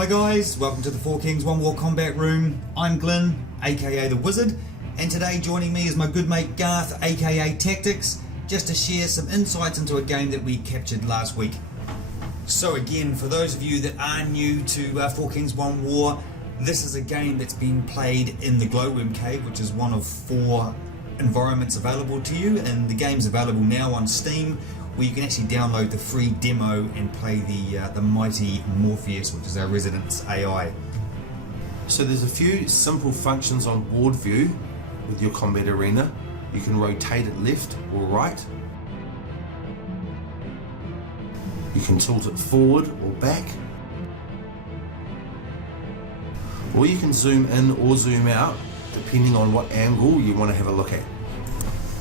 Hi guys, welcome to the Four Kings One War Combat Room. I'm Glyn, aka The Wizard, and today joining me is my good mate Garth, aka Tactics, just to share some insights into a game that we captured last week. So again, for those of you that are new to Four Kings One War, this is a game that's been played in the Glowworm Cave, which is one of 4 environments available to you, and the game's available now on Steam, where you can actually download the free demo and play the mighty Morpheus, which is our resident's AI. So there's a few simple functions on board view with your combat arena. You can rotate it left or right. You can tilt it forward or back. Or you can zoom in or zoom out depending on what angle you want to have a look at.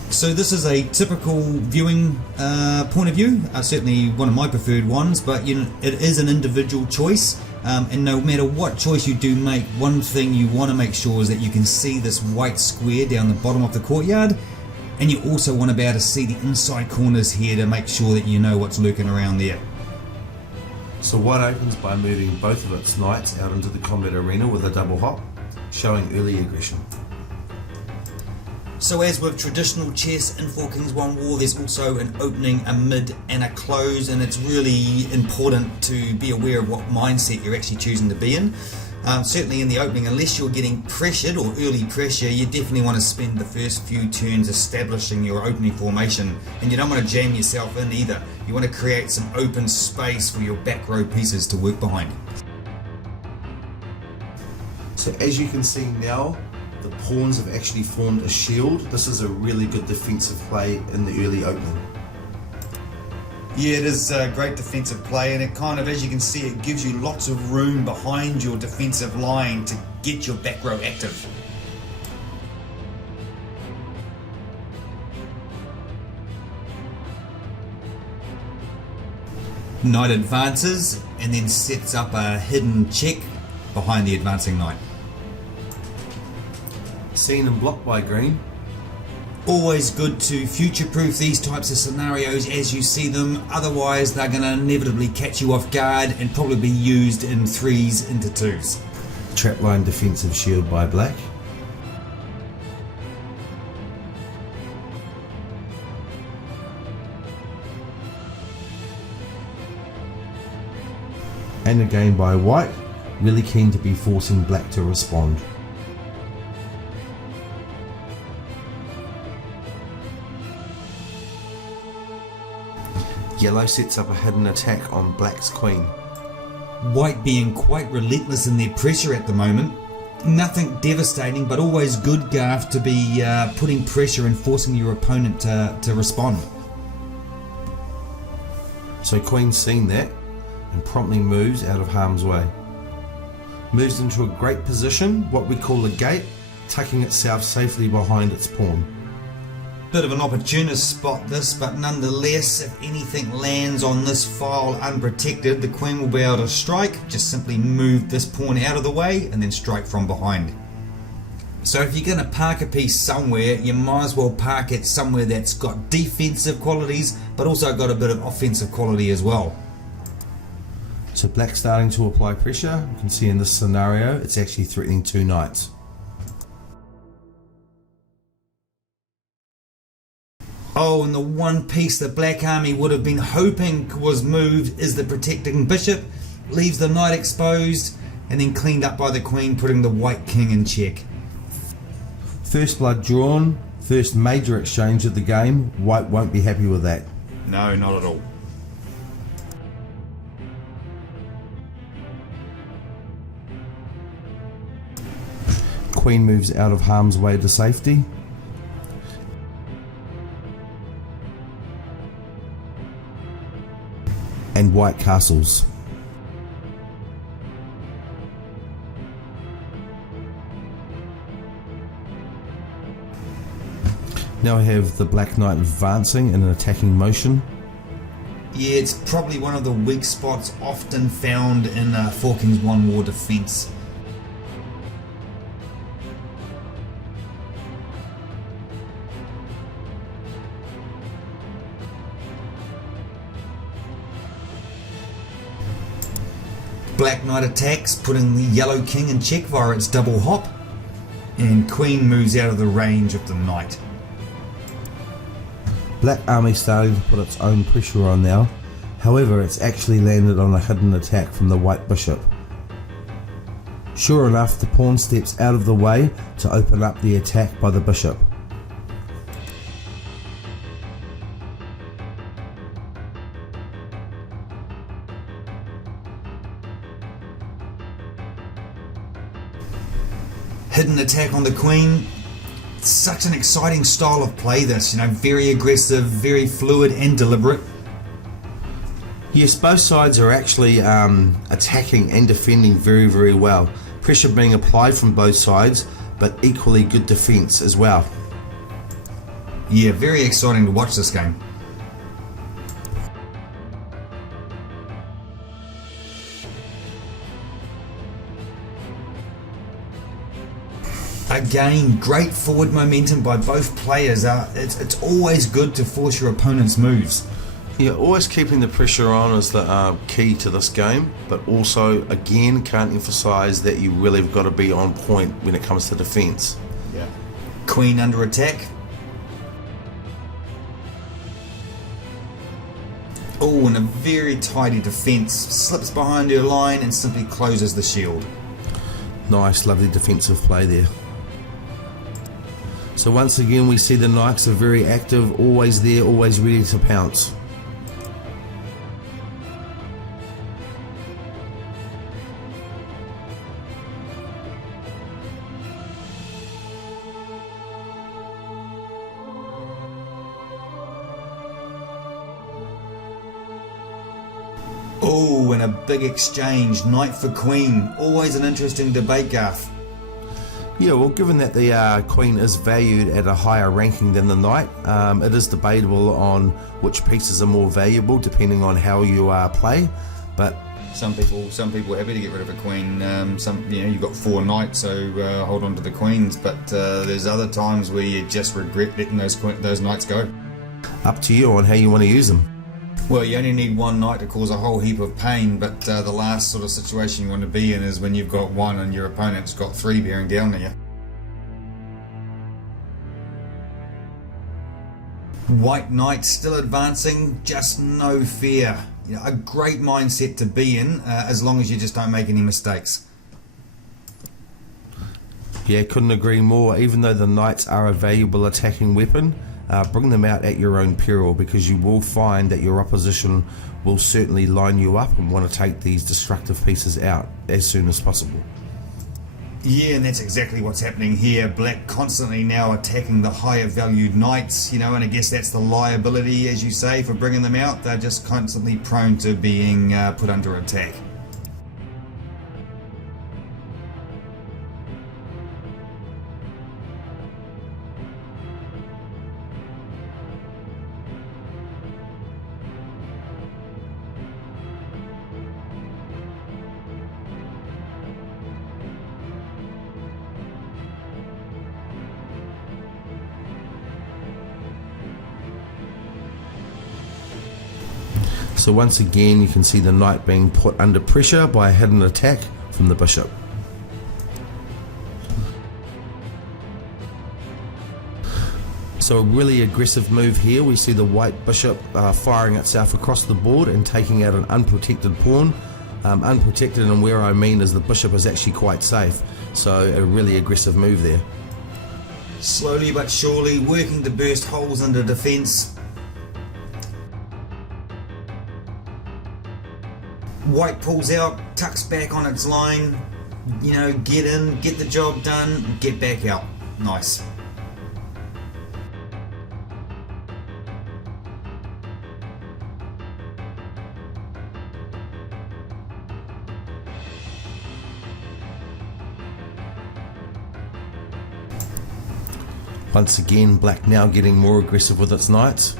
So this is a typical viewing point of view, certainly one of my preferred ones, but you know, it is an individual choice, and no matter what choice you do make, one thing you want to make sure is that you can see this white square down the bottom of the courtyard, and you also want to be able to see the inside corners here to make sure that you know what's lurking around there. So White opens by moving both of its knights out into the combat arena with a double hop, showing early aggression. So as with traditional chess in Four Kings One War, there's also an opening, a mid and a close, and it's really important to be aware of what mindset you're actually choosing to be in. Certainly in the opening, unless you're getting pressured or early pressure, you definitely want to spend the first few turns establishing your opening formation, and you don't want to jam yourself in either. You want to create some open space for your back row pieces to work behind. So as you can see now, the pawns have actually formed a shield. This is a really good defensive play in the early opening. Yeah, it is a great defensive play, and it kind of, as you can see, it gives you lots of room behind your defensive line to get your back row active. Knight advances and then sets up a hidden check behind the advancing knight. Seen and blocked by green. Always good to future-proof these types of scenarios as you see them, otherwise they're going to inevitably catch you off guard and probably be used in 3s into 2s. Trapline defensive shield by black. And again by white, really keen to be forcing black to respond. Yellow sets up a hidden attack on black's queen. White being quite relentless in their pressure at the moment. Nothing devastating, but always good, Garth, to be putting pressure and forcing your opponent to respond. So queen's seen that and promptly moves out of harm's way. Moves into a great position, what we call a gate, tucking itself safely behind its pawn. Bit of an opportunist spot this, but nonetheless, if anything lands on this file unprotected, the queen will be able to strike. Just simply move this pawn out of the way and then strike from behind. So if you're going to park a piece somewhere, you might as well park it somewhere that's got defensive qualities, but also got a bit of offensive quality as well. So black's starting to apply pressure. You can see in this scenario, it's actually threatening 2 knights. Oh, and the one piece the Black Army would have been hoping was moved is the protecting bishop. Leaves the knight exposed and then cleaned up by the queen, putting the white king in check. First blood drawn, first major exchange of the game. White won't be happy with that. No, not at all. Queen moves out of harm's way to safety. And white castles. Now we have the black knight advancing in an attacking motion. Yeah, it's probably one of the weak spots often found in Four Kings One War defense. Black knight attacks, putting the yellow king in check via its double hop, and queen moves out of the range of the knight. Black army starting to put its own pressure on now, however it's actually landed on a hidden attack from the white bishop. Sure enough, the pawn steps out of the way to open up the attack by the bishop. Hidden attack on the queen. Such an exciting style of play this, very aggressive, very fluid and deliberate. Yes, both sides are actually attacking and defending very, very well. Pressure being applied from both sides, but equally good defense as well. Yeah, very exciting to watch this game. Again, great forward momentum by both players. It's always good to force your opponent's moves. Yeah, always keeping the pressure on is the key to this game, but also, again, can't emphasise that you really have got to be on point when it comes to defence. Yeah. Queen under attack. Oh, and a very tidy defence. Slips behind her line and simply closes the shield. Nice, lovely defensive play there. So once again we see the knights are very active, always there, always ready to pounce. Oh, and a big exchange, knight for queen. Always an interesting debate, Garth. Yeah, well, given that the queen is valued at a higher ranking than the knight, it is debatable on which pieces are more valuable depending on how you play. But some people are happy to get rid of a queen. You've got 4 knights, so hold on to the queens. But there's other times where you just regret letting those knights go. Up to you on how you want to use them. Well, you only need one knight to cause a whole heap of pain, but the last sort of situation you want to be in is when you've got 1 and your opponent's got 3 bearing down on you. White knight still advancing, just no fear. A great mindset to be in, as long as you just don't make any mistakes. Yeah, couldn't agree more. Even though the knights are a valuable attacking weapon, bring them out at your own peril, because you will find that your opposition will certainly line you up and want to take these destructive pieces out as soon as possible. Yeah, and that's exactly what's happening here. Black constantly now attacking the higher valued knights, and I guess that's the liability, as you say, for bringing them out. They're just constantly prone to being put under attack. So once again you can see the knight being put under pressure by a hidden attack from the bishop. So a really aggressive move here. We see the white bishop firing itself across the board and taking out an unprotected pawn. Unprotected, and where I mean is the bishop is actually quite safe. So a really aggressive move there. Slowly but surely working to burst holes under defence. White pulls out, tucks back on its line, get in, get the job done, get back out. Nice. Once again, black now getting more aggressive with its knights.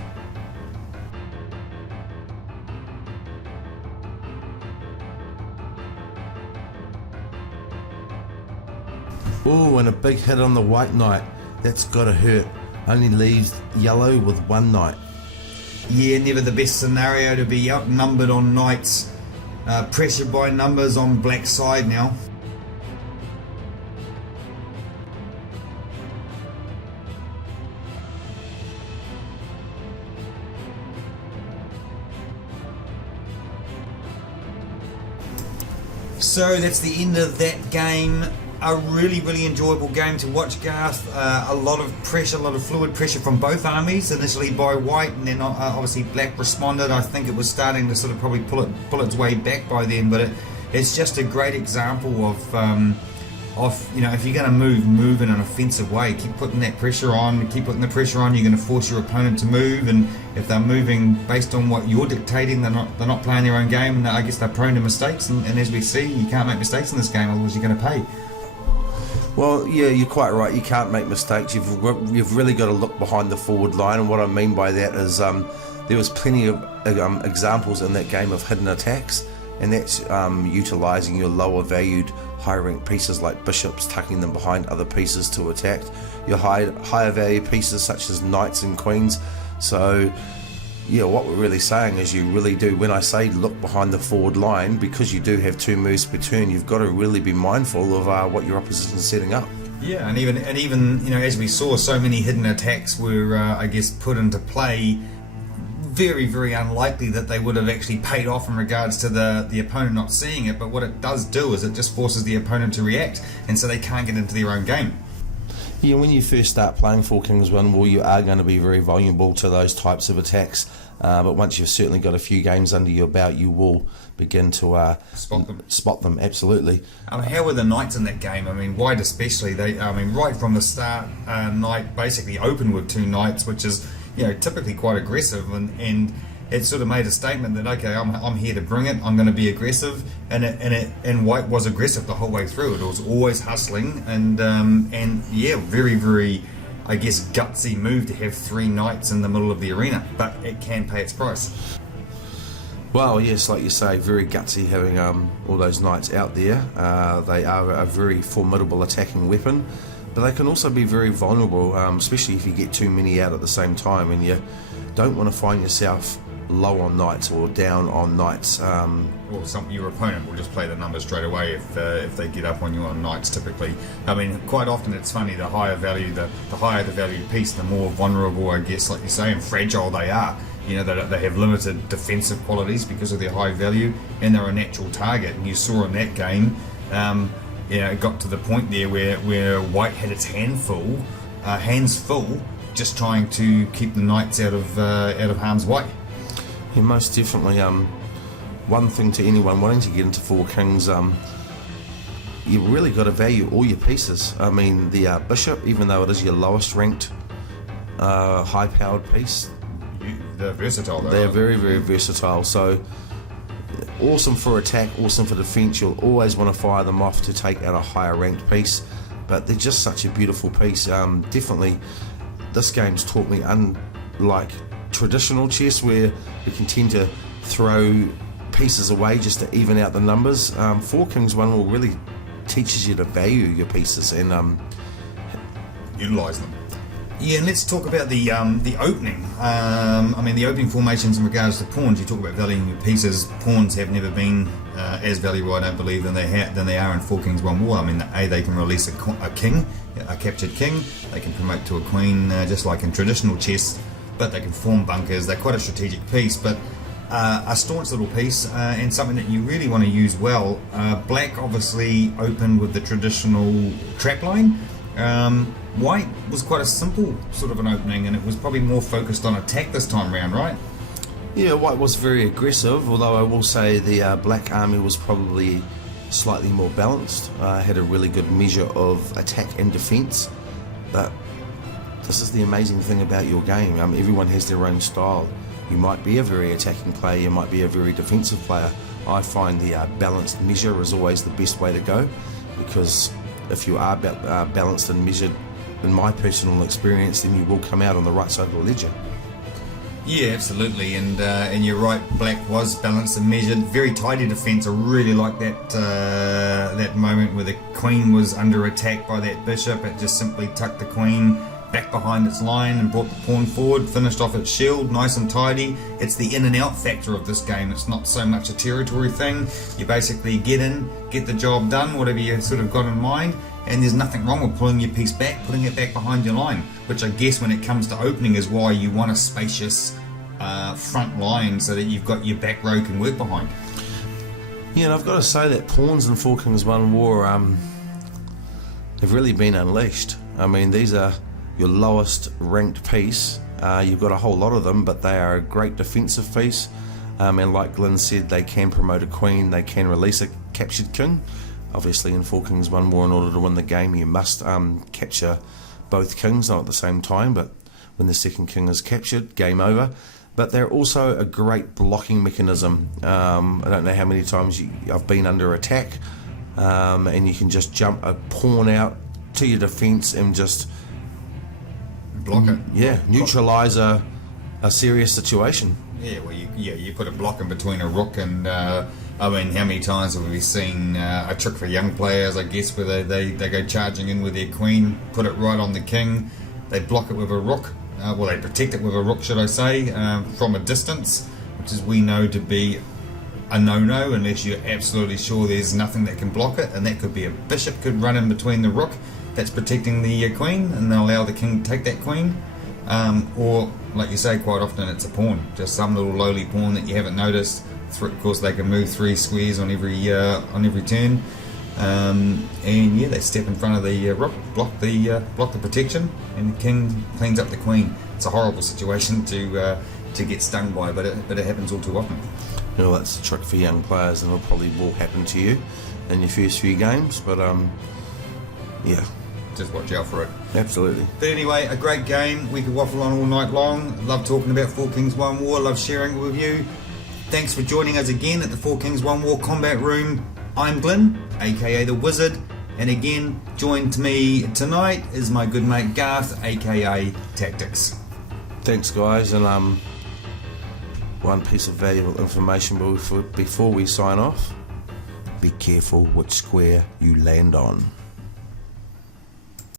Oh, and a big hit on the white knight. That's gotta hurt. Only leaves yellow with 1 knight. Yeah, never the best scenario to be outnumbered on knights. pressured by numbers on black's side now. So that's the end of that game. A really enjoyable game to watch, Garth. A lot of pressure, a lot of fluid pressure from both armies, initially by white, and then obviously black responded. I think it was starting to sort of probably pull its way back by then, but it's just a great example of you know, if you're going to move in an offensive way, keep putting that pressure on, keep putting the pressure on. You're going to force your opponent to move, and if they're moving based on what you're dictating, they're not playing their own game, and I guess they're prone to mistakes. And as we see, you can't make mistakes in this game, otherwise you're going to pay. Well, yeah, you're quite right. You can't make mistakes. You've really got to look behind the forward line, and what I mean by that is there was plenty of examples in that game of hidden attacks, and that's utilising your lower valued higher ranked pieces like bishops, tucking them behind other pieces to attack your higher value pieces such as knights and queens. So yeah, what we're really saying is you really do, when I say look behind the forward line, because you do have 2 moves per turn, you've got to really be mindful of what your opposition is setting up. Yeah, and even you know, as we saw, so many hidden attacks were I guess put into play. Very unlikely that they would have actually paid off in regards to the opponent not seeing it, but what it does do is it just forces the opponent to react, and so they can't get into their own game. Yeah, when you first start playing Four Kings One War, you are going to be very vulnerable to those types of attacks, but once you've certainly got a few games under your belt, you will begin to spot them, absolutely. How were the Knights in that game? I mean, White especially, right from the start, Knight basically opened with 2 Knights, which is, you know, typically quite aggressive, and it sort of made a statement that, okay, I'm here to bring it, I'm going to be aggressive, and White was aggressive the whole way through. It was always hustling, and yeah, very I guess gutsy move to have 3 Knights in the middle of the arena, but it can pay its price. Well, yes, like you say, very gutsy having all those Knights out there. They are a very formidable attacking weapon, but they can also be very vulnerable, especially if you get too many out at the same time, and you don't want to find yourself low on Knights or down on Knights. Or your opponent will just play the numbers straight away if they get up on you on Knights, typically. I mean, quite often it's funny, the higher the value piece, the more vulnerable, I guess, like you say, and fragile they are. You know, they have limited defensive qualities because of their high value, and they're a natural target. And you saw in that game, you know, it got to the point there where White had its hands full, just trying to keep the Knights out of harm's way. Yeah, most definitely. One thing to anyone wanting to get into Four Kings, you've really got to value all your pieces. I mean, the Bishop, even though it is your lowest ranked high-powered piece, they're versatile though. They're very versatile. So awesome for attack, awesome for defense. You'll always want to fire them off to take out a higher ranked piece, but they're just such a beautiful piece. Definitely, this game's taught me, unlike traditional chess where you can tend to throw pieces away just to even out the numbers, Four Kings One War really teaches you to value your pieces and utilize them. Yeah, and let's talk about the opening. I mean, the opening formations in regards to pawns. You talk about valuing your pieces. Pawns have never been as valuable, I don't believe, than they are in Four Kings One War. I mean, they can release a king, a captured king. They can promote to a queen, just like in traditional chess. But they can form bunkers. They're quite a strategic piece, but a staunch little piece, and something that you really want to use well. Black obviously opened with the traditional trap line. White was quite a simple sort of an opening, and it was probably more focused on attack this time round, right? Yeah, White was very aggressive, although I will say the Black army was probably slightly more balanced, had a really good measure of attack and defense. But this is the amazing thing about your game. Everyone has their own style. You might be a very attacking player, you might be a very defensive player. I find the balanced measure is always the best way to go, because if you are balanced and measured, in my personal experience, then you will come out on the right side of the ledger. Yeah, absolutely, and you're right. Black was balanced and measured. Very tidy defense. I really like that moment where the queen was under attack by that bishop. It just simply tucked the queen back behind its line and brought the pawn forward, finished off its shield, nice and tidy. It's the in and out factor of this game. It's not so much a territory thing. You basically get in, get the job done, whatever you sort of got in mind, and there's nothing wrong with pulling your piece back, putting it back behind your line, which I guess when it comes to opening is why you want a spacious front line so that you've got your back row can work behind. Yeah, and I've got to say that pawns in Four Kings One War have really been unleashed. I mean, these are your lowest ranked piece. You've got a whole lot of them, but they are a great defensive piece. And like Glyn said, they can promote a queen, they can release a captured king. Obviously, in Four Kings One War, in order to win the game, you must capture both kings, not at the same time, but when the second king is captured, game over. But they're also a great blocking mechanism. I don't know how many times I've been under attack, and you can just jump a pawn out to your defence and just Block it. Yeah, neutralise a serious situation. Yeah, well, you put a block in between a rook and I mean, how many times have we seen a trick for young players, I guess, where they go charging in with their queen, put it right on the king, they block it with a rook, well, they protect it with a rook, should I say, from a distance, which is we know to be a no-no unless you're absolutely sure there's nothing that can block it, and that could be a bishop could run in between the rook that's protecting the queen, and they'll allow the king to take that queen. Or, like you say, quite often it's a pawn, just some little lowly pawn that you haven't noticed. Of course, they can move 3 squares on every turn, and yeah, they step in front of the rook, block the protection, and the king cleans up the queen. It's a horrible situation to get stung by, but it happens all too often. You know, that's a trick for young players, and it probably will happen to you in your first few games. But yeah. Just watch out for it. Absolutely. But anyway, a great game. We could waffle on all night long. Love talking about Four Kings One War. Love sharing it with you. Thanks for joining us again at the Four Kings One War Combat Room. I'm Glyn, aka the Wizard, and again, joined to me tonight is my good mate Garth, aka Tactics. Thanks, guys, and one piece of valuable information before we sign off: be careful which square you land on.